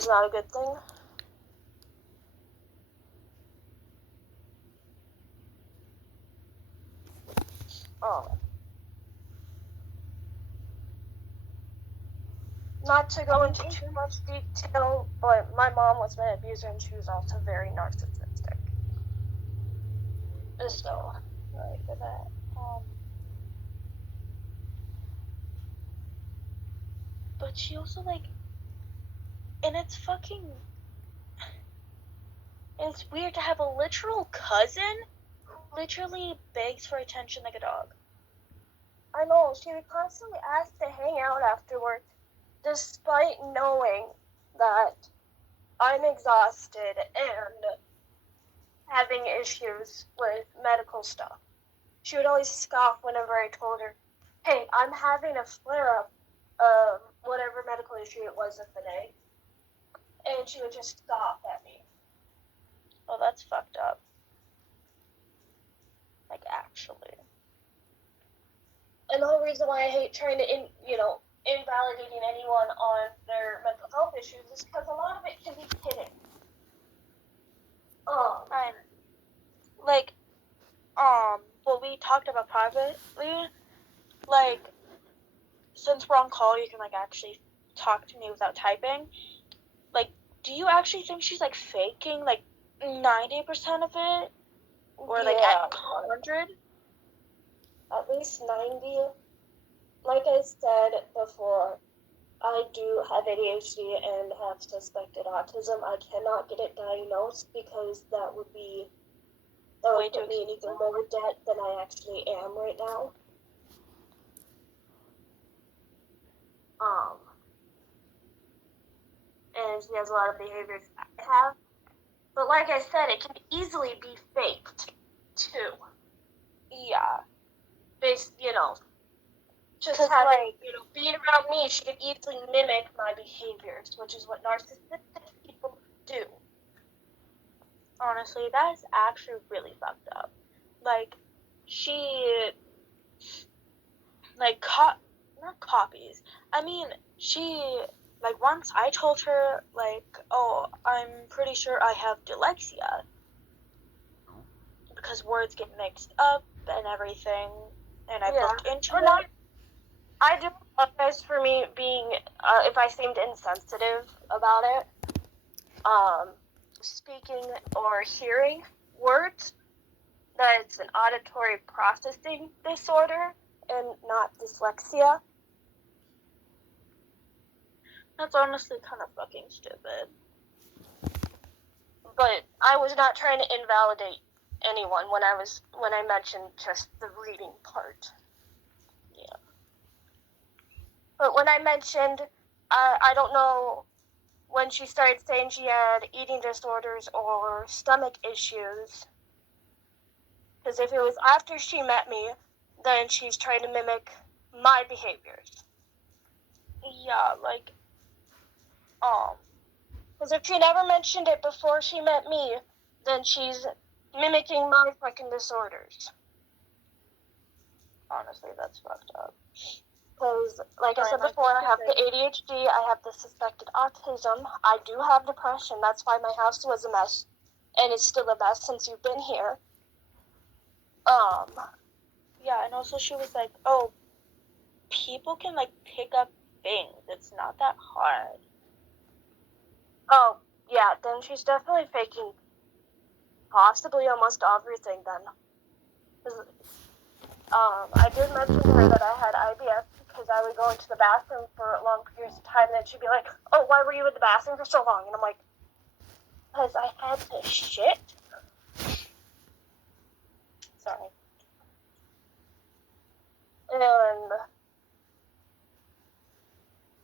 is not a good thing. Not to go into too much detail, but my mom was my abuser and she was also very narcissistic. So, like that. But she also, like, and it's weird to have a literal cousin who literally begs for attention like a dog. I know, she would constantly ask to hang out afterwards, despite knowing that I'm exhausted and having issues with medical stuff. She would always scoff whenever I told her, hey, I'm having a flare-up of whatever medical issue it was of the day. And she would just scoff at me. Oh, that's fucked up. Like, actually. And the whole reason why I hate trying to, invalidating anyone on their mental health issues is because a lot of it can be hidden. What we talked about privately, like, since we're on call, you can, like, actually talk to me without typing. Like, do you actually think she's, like, faking, like, 90% of it? Or, like, at 100? At least 90. Like I said before, I do have ADHD and have suspected autism. I cannot get it diagnosed because that would put me in even more debt than I actually am right now. And she has a lot of behaviors I have. But like I said, it can easily be faked, too. Yeah. Based, just having, being around me, she could easily mimic my behaviors, which is what narcissistic people do. Honestly, that is actually really fucked up. Like, she, like, not copies. I mean, she, like, once I told her, like, oh, I'm pretty sure I have dyslexia. Because words get mixed up and everything, and I've looked into it. I do apologize for me being, if I seemed insensitive about it, speaking or hearing words, that it's an auditory processing disorder and not dyslexia. That's honestly kind of fucking stupid. But I was not trying to invalidate anyone when I mentioned just the reading part. Yeah. But when I mentioned, I don't know, when she started saying she had eating disorders or stomach issues, because if it was after she met me, then she's trying to mimic my behaviors. Yeah, like, because if she never mentioned it before she met me, then she's mimicking my fucking disorders. Honestly, that's fucked up. Because, like I said before, I have the ADHD, I have the suspected autism, I do have depression, that's why my house was a mess, and it's still a mess since you've been here. Yeah, and also she was like, oh, people can, like, pick up things, it's not that hard. Oh, yeah, then she's definitely faking possibly almost everything then. I did mention to her that I had IBS because I would go into the bathroom for long periods of time, and then she'd be like, oh, why were you in the bathroom for so long? And I'm like, because I had to shit. Sorry. And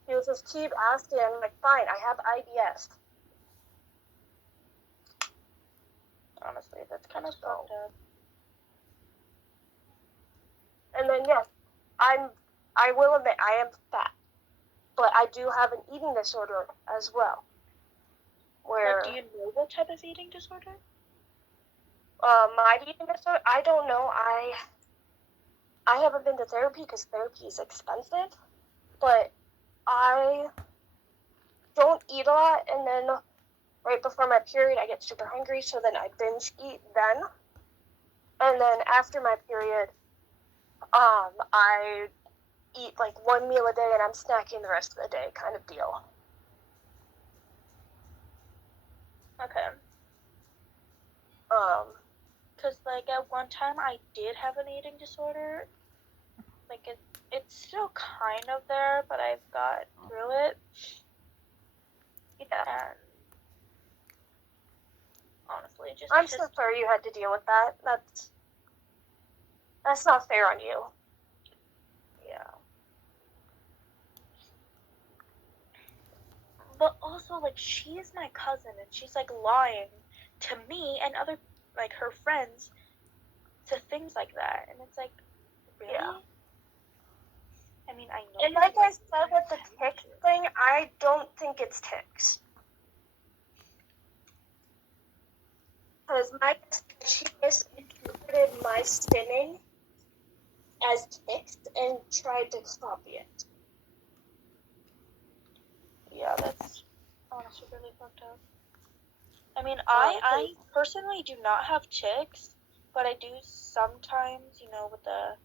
he would just keep asking, and I'm like, fine, I have IBS. Honestly, that's kind of fucked up. And then, yes, I will admit, I am fat. But I do have an eating disorder as well. Like, do you know what type of eating disorder? My eating disorder? I don't know. I haven't been to therapy because therapy is expensive. But I don't eat a lot, and then right before my period, I get super hungry, so then I binge eat then. And then after my period, I eat like one meal a day, and I'm snacking the rest of the day, kind of deal. Okay. Because, like, at one time I did have an eating disorder. Like, it's still kind of there, but I've got through it. Yeah. And honestly, just I'm so sorry you had to deal with that. That's not fair on you. Yeah. But also, like, she is my cousin, and she's, like, lying to me and other, like, her friends to things like that. And it's like, really? Yeah. I mean, I know. And like I said with the tick thing, I don't think it's ticks. Because she misinterpreted my stimming as ticks and tried to copy it. Yeah, that's honestly really fucked up. I mean, I personally do not have tics, but I do sometimes, with the,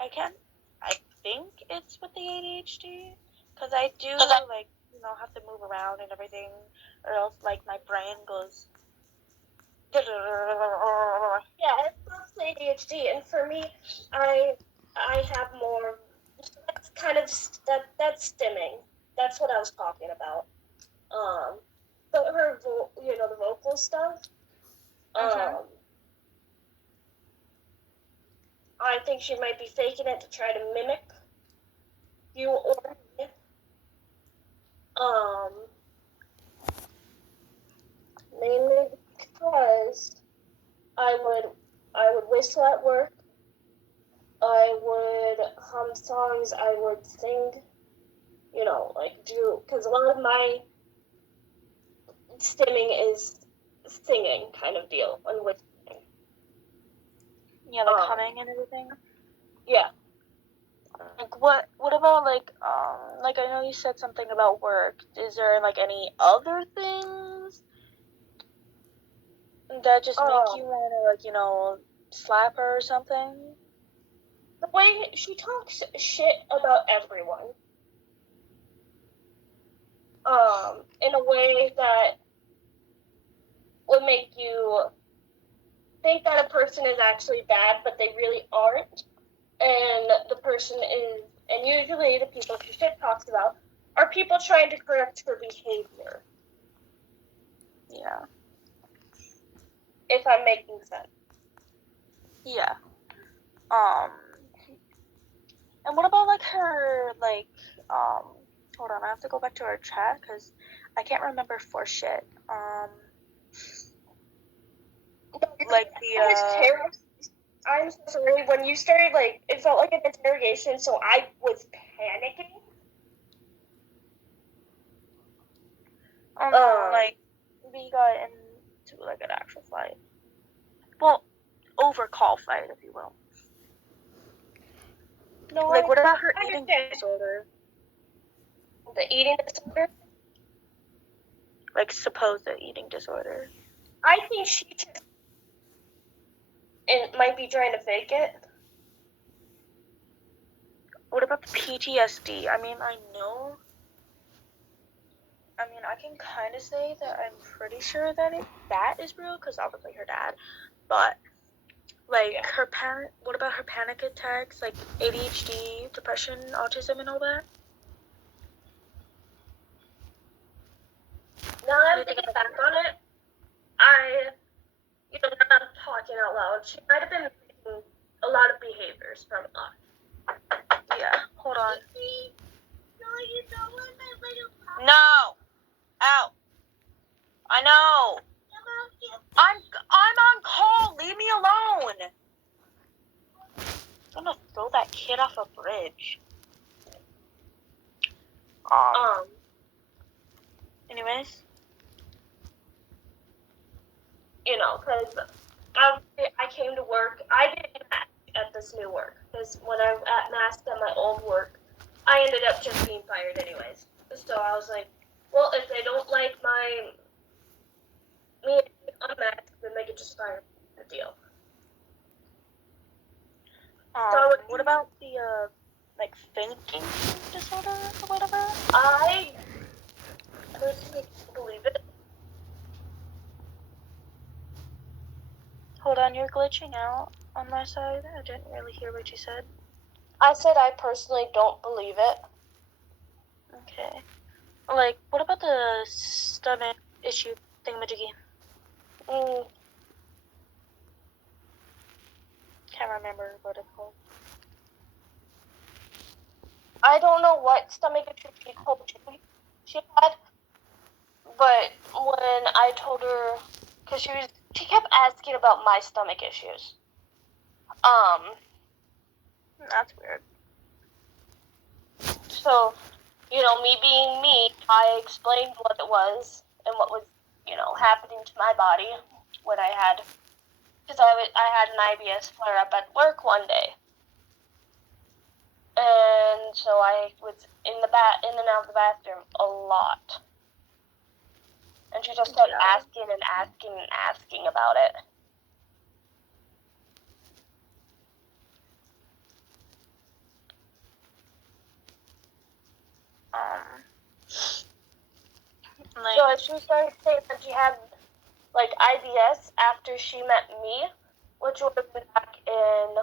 I think it's with the ADHD, because I do, have to move around and everything, or else, like, my brain goes, yeah, it's mostly ADHD, and for me, I have more, that's kind of, that's stimming, that's what I was talking about, but her, the vocal stuff, I think she might be faking it to try to mimic you or me. Mainly because I would whistle at work. I would hum songs. I would sing. Because a lot of my stimming is singing kind of deal and whistling. Yeah, like humming and everything. Yeah. Like what about like I know you said something about work. Is there like any other things that just make you wanna slap her or something? The way she talks shit about everyone. In a way that would make you think that a person is actually bad, but they really aren't. And the person is, and usually the people she shit talks about are people trying to correct her behavior. Yeah. If I'm making sense. Yeah. And what about like her hold on, I have to go back to her chat because I can't remember for shit. Like the I'm so sorry. When you started, it felt like an interrogation, so I was panicking. We got into like an actual fight. Well, over call fight, if you will. No, what about her eating disorder? The eating disorder? Like supposed eating disorder. I think she just might be trying to fake it. What about the PTSD? I mean, I can kind of say that I'm pretty sure that is real because obviously her dad. But what about her panic attacks, like ADHD, depression, autism, and all that? Now that I'm thinking back on it, I'm not talking out loud. She might have been making a lot of behaviors from us. Yeah, hold on. No! Ow! I know! I'm on call! Leave me alone! I'm gonna throw that kid off a bridge. Anyways? Because I came to work. I didn't at this new work. Because when I was at Mask at my old work, I ended up just being fired anyways. So I was like, well, if they don't like me unmasked, then they could just fire the deal. What about the like fainting disorder or whatever? I personally don't believe it. Hold on, you're glitching out on my side. I didn't really hear what you said. I said I personally don't believe it. Okay. Like, what about the stomach issue thingamajiggy? Can't remember what it's called. I don't know what stomach issue she told you she had, but when I told her, because she kept asking about my stomach issues. That's weird. So, me being me, I explained what it was and what was, happening to my body when I had, because I had an IBS flare up at work one day. And so I was in and out of the bathroom a lot. And she just kept asking and asking and asking about it. So if she started saying that she had like IBS after she met me, which would have been back in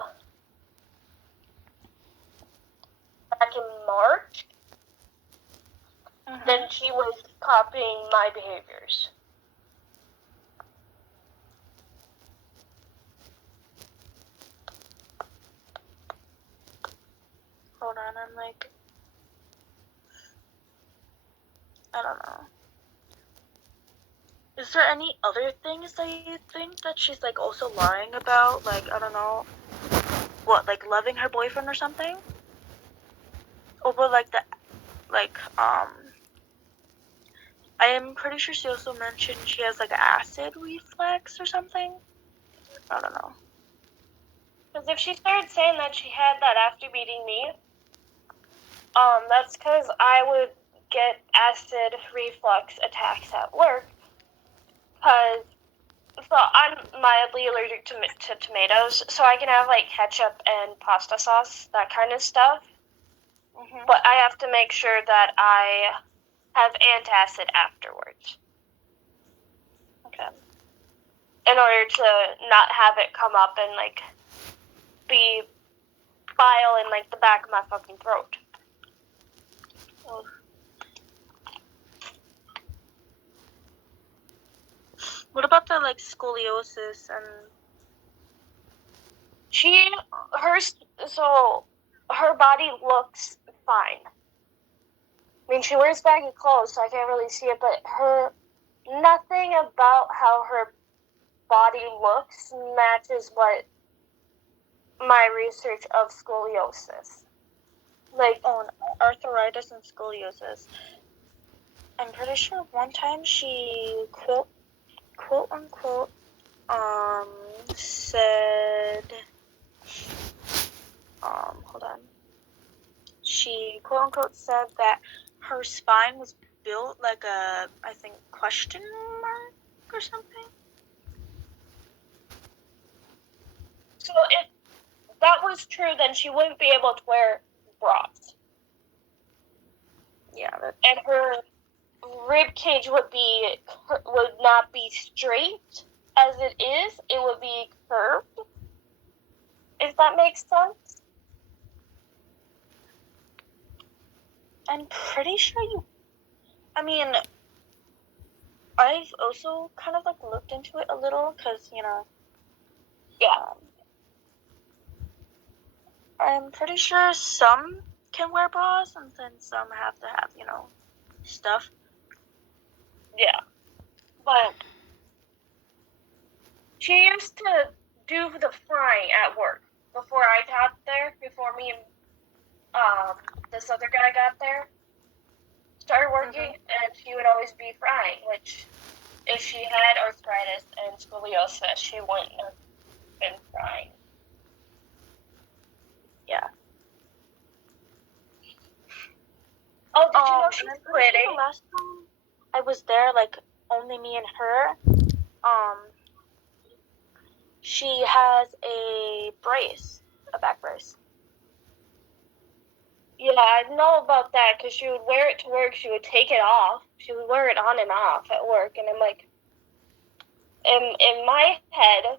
March, then she was copying my behaviors. Hold on, I'm like, I don't know. Is there any other things that you think that she's like also lying about? Like, I don't know, what, like loving her boyfriend or something? Or like I am pretty sure she also mentioned she has like acid reflux or something. I don't know. Because if she started saying that she had that after meeting me, that's because I would get acid reflux attacks at work. So I'm mildly allergic to tomatoes, so I can have like ketchup and pasta sauce, that kind of stuff. But I have to make sure that I have antacid afterwards. Okay. In order to not have it come up and like be bile in like the back of my fucking throat. Oh. What about the like scoliosis and her body looks fine. I mean, she wears baggy clothes, so I can't really see it, but nothing about how her body looks matches what my research of scoliosis. Like, arthritis and scoliosis. I'm pretty sure one time she quote unquote said hold on. She quote unquote said that her spine was built like a, I think, question mark or something. So if that was true, then she wouldn't be able to wear bras. Yeah. And her rib cage would not be straight as it is. It would be curved. If that makes sense. I'm pretty sure I mean, I've also kind of like looked into it a little because, Yeah. I'm pretty sure some can wear bras and then some have to have, stuff. Yeah. But she used to do the frying at work before I got there, before me and this other guy got there, started working, and she would always be frying, which if she had arthritis and scoliosis, she wouldn't have been frying. Yeah. Oh, did you know And she's I'm pretty sure quitting? the last time I was there, like only me and her, she has a brace, a back brace. Yeah, I know about that because she would wear it to work. She would take it off. She would wear it on and off at work, and I'm like, in my head,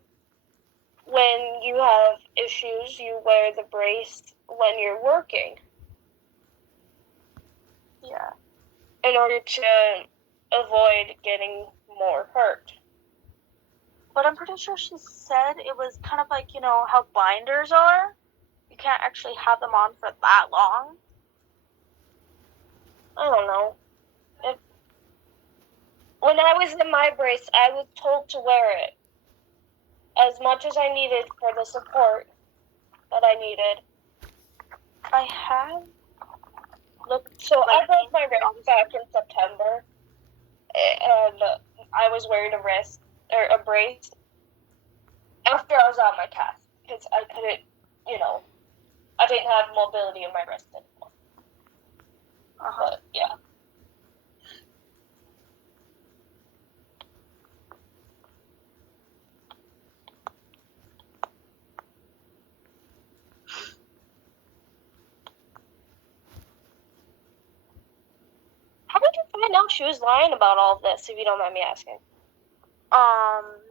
when you have issues, you wear the brace when you're working. Yeah. In order to avoid getting more hurt. But I'm pretty sure she said it was kind of like, you know, how binders are. You can't actually have them on for that long. I don't know. When I was in my brace, I was told to wear it as much as I needed for the support that I needed. I have looked. So I broke my wrist back in September, and I was wearing a brace after I was on my cast because I couldn't, I didn't have mobility in my wrist anymore. But yeah. How did you find out she was lying about all of this, if you don't mind me asking?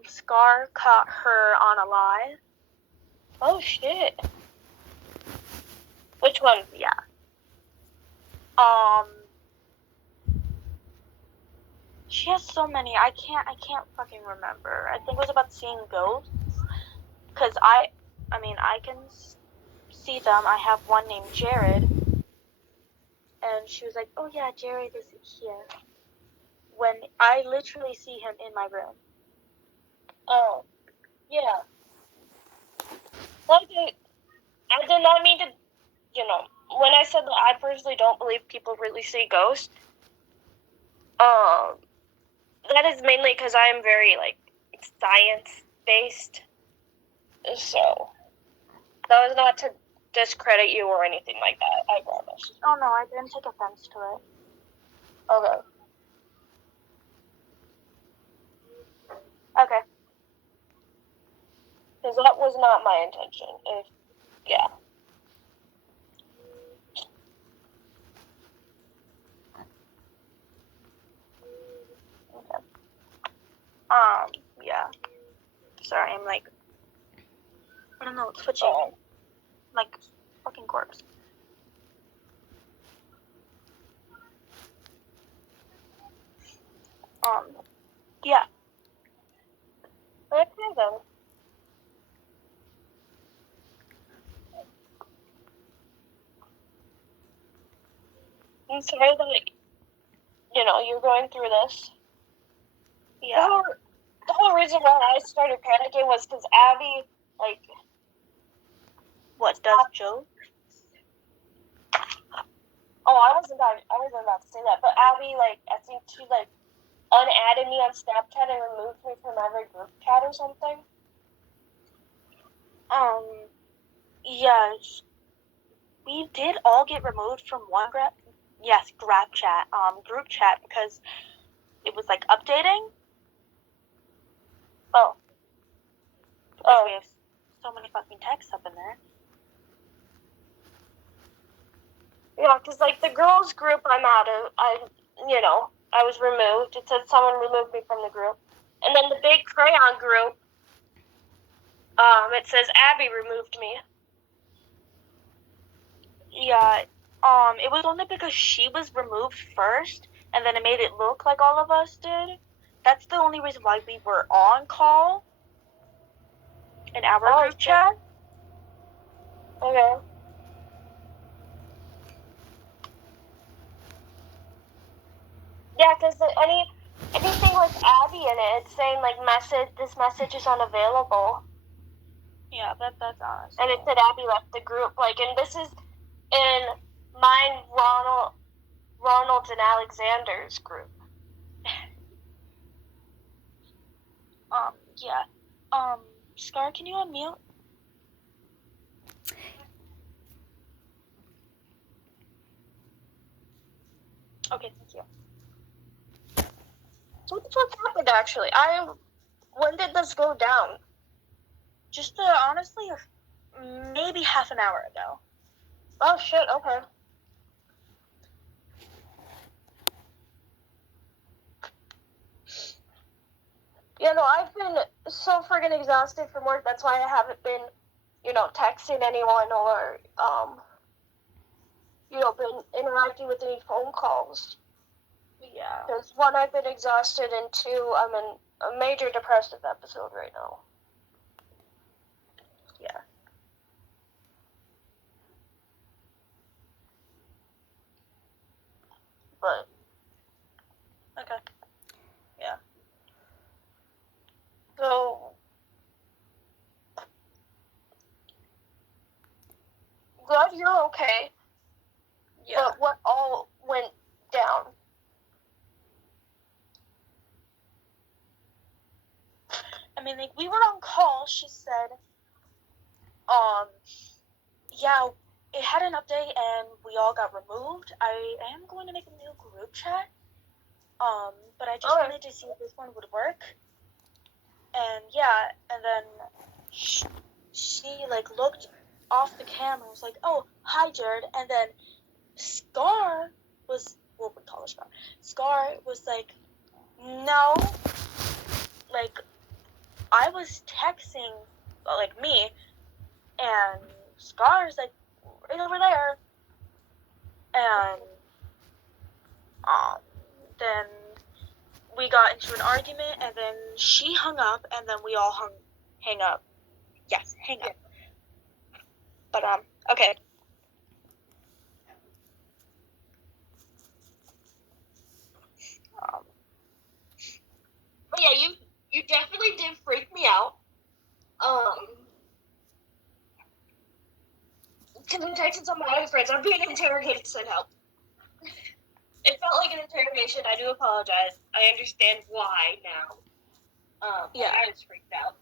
Scar caught her on a lie. Oh, shit. Which one? Yeah. She has so many. I can't fucking remember. I think it was about seeing ghosts. Cause I can see them. I have one named Jared. And she was like, oh yeah, Jared is here. When I literally see him in my room. Oh, yeah. Well, I did not mean to, when I said that I personally don't believe people really see ghosts, that is mainly because I am very, science-based. So, that was not to discredit you or anything like that, I promise. Oh no, I didn't take offense to it. Okay. Okay. Because that was not my intention. Yeah. Okay. Yeah. Sorry, I'm like, I don't know, twitching. Oh. Like, fucking corpse. Yeah. Okay, then. I'm sorry that, you're going through this. Yeah. The whole reason why I started panicking was because Abby, What does Joe? Oh, I wasn't about to say that, but Abby, I think she, unadded me on Snapchat and removed me from every group chat or something. Yeah, we did all get removed from one group chat because it was, updating. Oh. Because we have so many fucking texts up in there. Yeah, because, the girls group I'm out of, I was removed. It said someone removed me from the group. And then the big crayon group, it says Abby removed me. Yeah, it was only because she was removed first, and then it made it look like all of us did. That's the only reason why we were on call in our group chat. Okay. Yeah, because anything with Abby in it, it's saying, this message is unavailable. Yeah, that's honest. And it said Abby left the group, and this is in mine, Ronald and Alexander's group. Yeah. Scar, can you unmute? Okay, thank you. So what the fuck happened, actually? When did this go down? Just honestly, maybe half an hour ago. Oh, shit, okay. Yeah, no, I've been so friggin' exhausted from work. That's why I haven't been, texting anyone or, been interacting with any phone calls. Yeah. Because one, I've been exhausted, and two, I'm in a major depressive episode right now. Yeah. But. Okay. Yeah. So. Glad you're okay. Yeah. But what all went down? I mean, like, we were on call, she said, yeah, it had an update and we all got removed. I am going to make a new group chat, but I just wanted to see if this one would work. And yeah, and then she like, looked off the camera and was like, oh, hi, Jared. And then Scar was, what we call her Scar. Scar was like, no, like, I was texting, like, me, and Scar's like, right over there. And then we got into an argument, and then she hung up, and then we all hang up. Yes, hang up. But okay. But yeah, you definitely did freak me out. Because I'm texting some of my friends, I'm being interrogated, send help. It felt like an interrogation. I do apologize. I understand why now. Yeah, I was freaked out.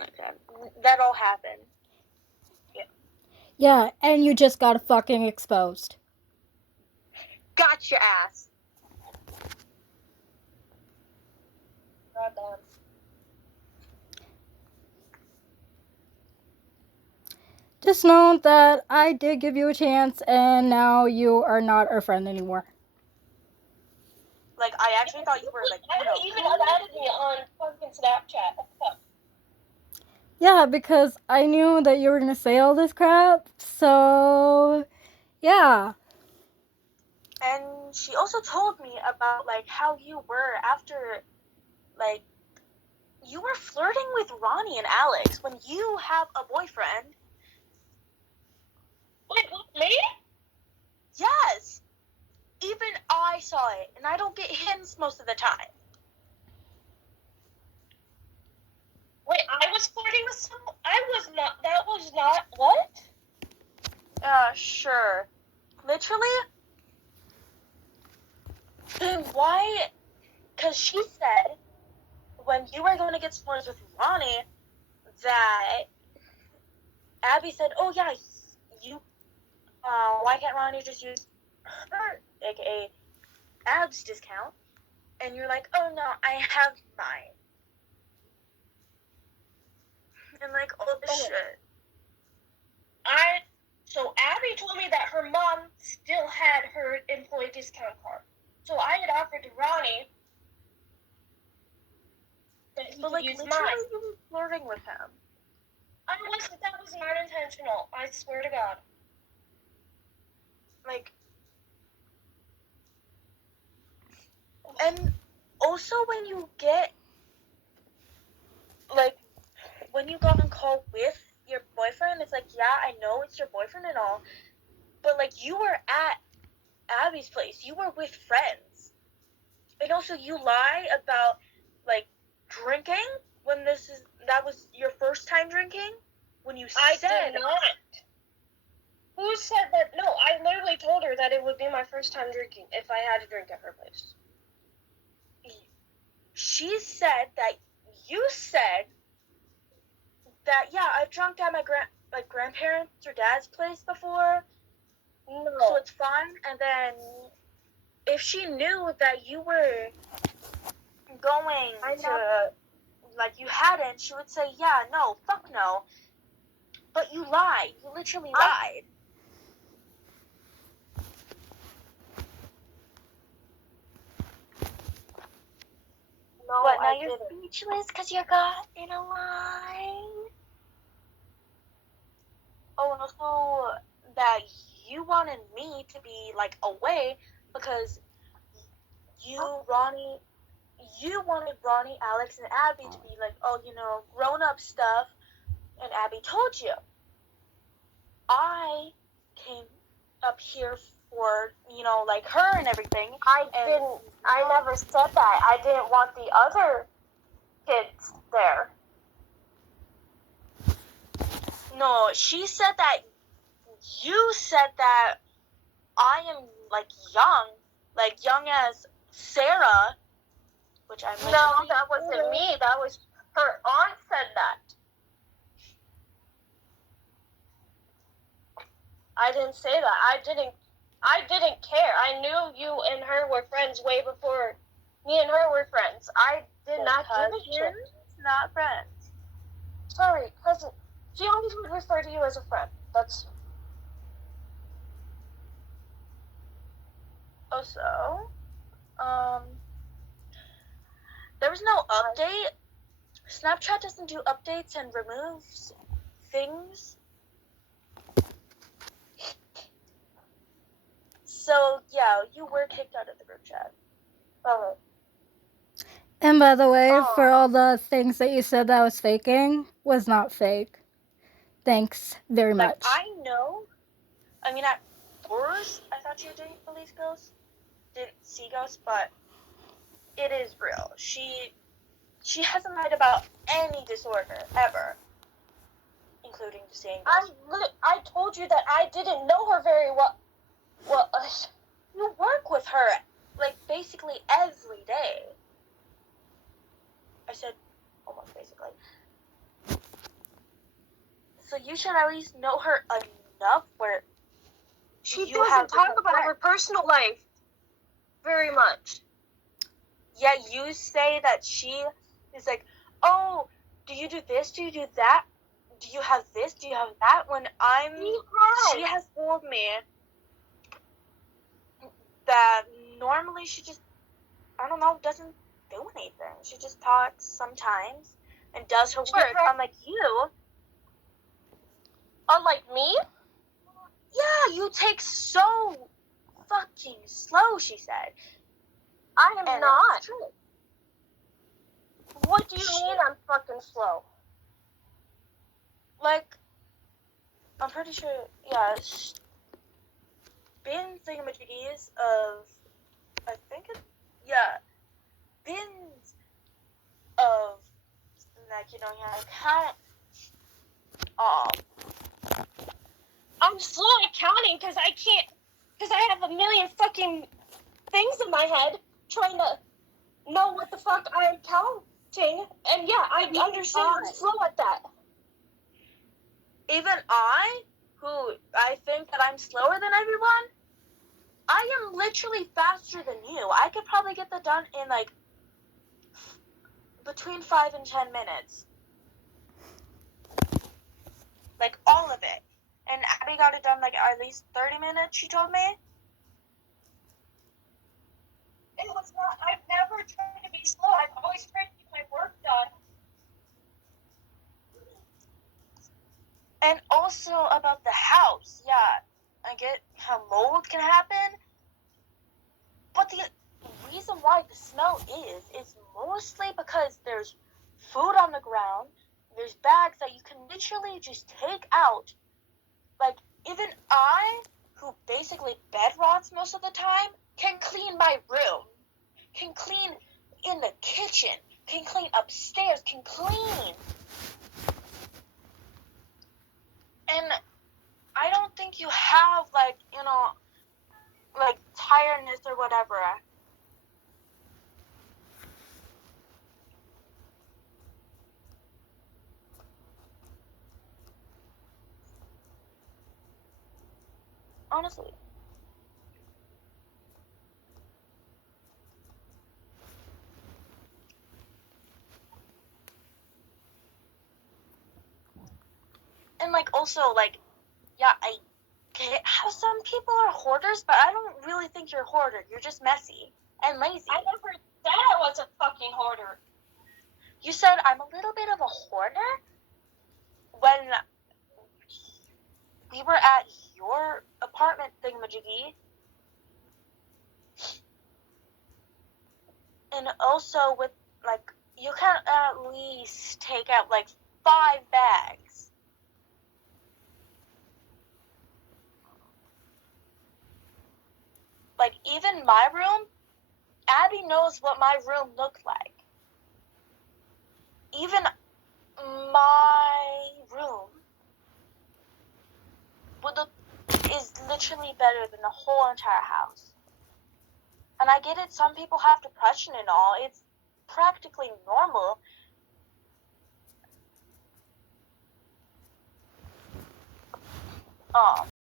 Okay, that all happened. Yeah. Yeah, and you just got fucking exposed. Got your ass. Goddamn. Just know that I did give you a chance, and now you are not our friend anymore. Like, I actually thought you were, like, You even unadded me on fucking Snapchat. Yeah, because I knew that you were gonna say all this crap, so yeah. And she also told me about, like, how you were after, like, you were flirting with Ronnie and Alex when you have a boyfriend. Wait, me? Yes! Even I saw it, and I don't get hints most of the time. Wait, I was flirting with someone? I was not. That was not. What? Sure. Literally? Then why? Because she said when you were going to get s'mores with Ronnie that Abby said, oh yeah, why can't Ronnie just use her, aka Ab's discount? And you're like, oh no, I have mine. And like all this shit. So Abby told me that her mom still had her employee discount card. So I had offered to Ronnie that he could use mine. You were flirting with him. That was not intentional. I swear to God. Like, and also when you get, like, when you got on call with your boyfriend, it's like, yeah, I know it's your boyfriend and all, but like, you were at Abby's place. You were with friends. And also, you lie about, like, drinking when that was your first time drinking? When you said... I did not. Who said that? No, I literally told her that it would be my first time drinking if I had to drink at her place. She said that you said that, yeah, I've drunk at my grandparents' or dad's place before, so No. it's fine. And then if she knew that you were going I to, like, you hadn't, she would say, yeah, no, fuck no. But you lied. You literally lied. No, But now I you're didn't. speechless because you got in a lie. Oh, and also that you wanted me to be, like, away because you wanted Ronnie, Alex, and Abby to be like, oh, grown-up stuff, and Abby told you. I came up here for, like, her and everything. I never said that. I didn't want the other kids there. No, she said that you said that I am, like, young as Sarah, which I'm No, literally that wasn't me. That was her aunt said that. I didn't say that. I didn't care. I knew you and her were friends way before me and her were friends. I did not give a shit. Not friends. Sorry, cousin. She always would refer to you as a friend. That's Also, there was no update. Snapchat doesn't do updates and removes things. So, yeah, you were kicked out of the group chat. And by the way, Oh. for all the things that you said that I was faking, was not fake. Thanks very Like, much. I know. I mean, at first, I thought you didn't believe ghosts, didn't see ghosts, but it is real. She hasn't lied about any disorder ever, including seeing ghosts. I told you that I didn't know her very well. Well, you work with her, like, basically every day. I said almost basically. So you should at least know her enough where she doesn't talk about her personal life very much. Yet you say that she is like, oh, do you do this? Do you do that? Do you have this? Do you have that? When she has told me that normally she just, I don't know, doesn't do anything. She just talks sometimes and does her work. Unlike you. Unlike me? Yeah, you take so fucking slow, she said. I am not. What do you mean I'm fucking slow? Like, I'm pretty sure, yeah, bin thingamajiggies of, I think it, yeah, bins of, like, count, I'm slow at counting because I have a million fucking things in my head trying to know what the fuck I'm counting. And yeah, I understand I'm slow at that. even I, who I think that I'm slower than everyone, I am literally faster than you. I could probably get that done in, like, between 5 and 10 minutes. Like, all of it. And Abby got it done, like, at least 30 minutes, she told me. It was not, I've never tried to be slow. I've always tried to get my work done. And also about the house, yeah, I get how mold can happen, but the reason why the smell is mostly because there's food on the ground, there's bags that you can literally just take out. Like, even I, who basically bed rots most of the time, can clean my room, can clean in the kitchen, can clean upstairs, can clean. And I don't think you have, like, like, tiredness or whatever. Honestly. And like also like, yeah, I get how some people are hoarders, but I don't really think you're a hoarder. You're just messy and lazy. I never said I was a fucking hoarder. You said I'm a little bit of a hoarder when we were at your apartment thingamajiggy. And also with like, you can at least take out like 5 bags. Like even my room, Abby knows what my room looked like. Even my room is literally better than the whole entire house. And I get it, some people have depression and all. It's practically normal.